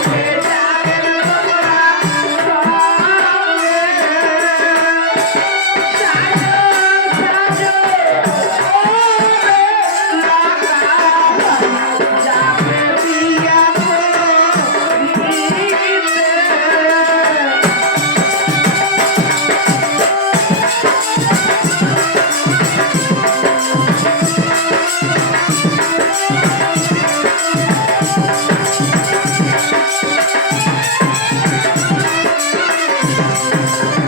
Thank you. Thank you.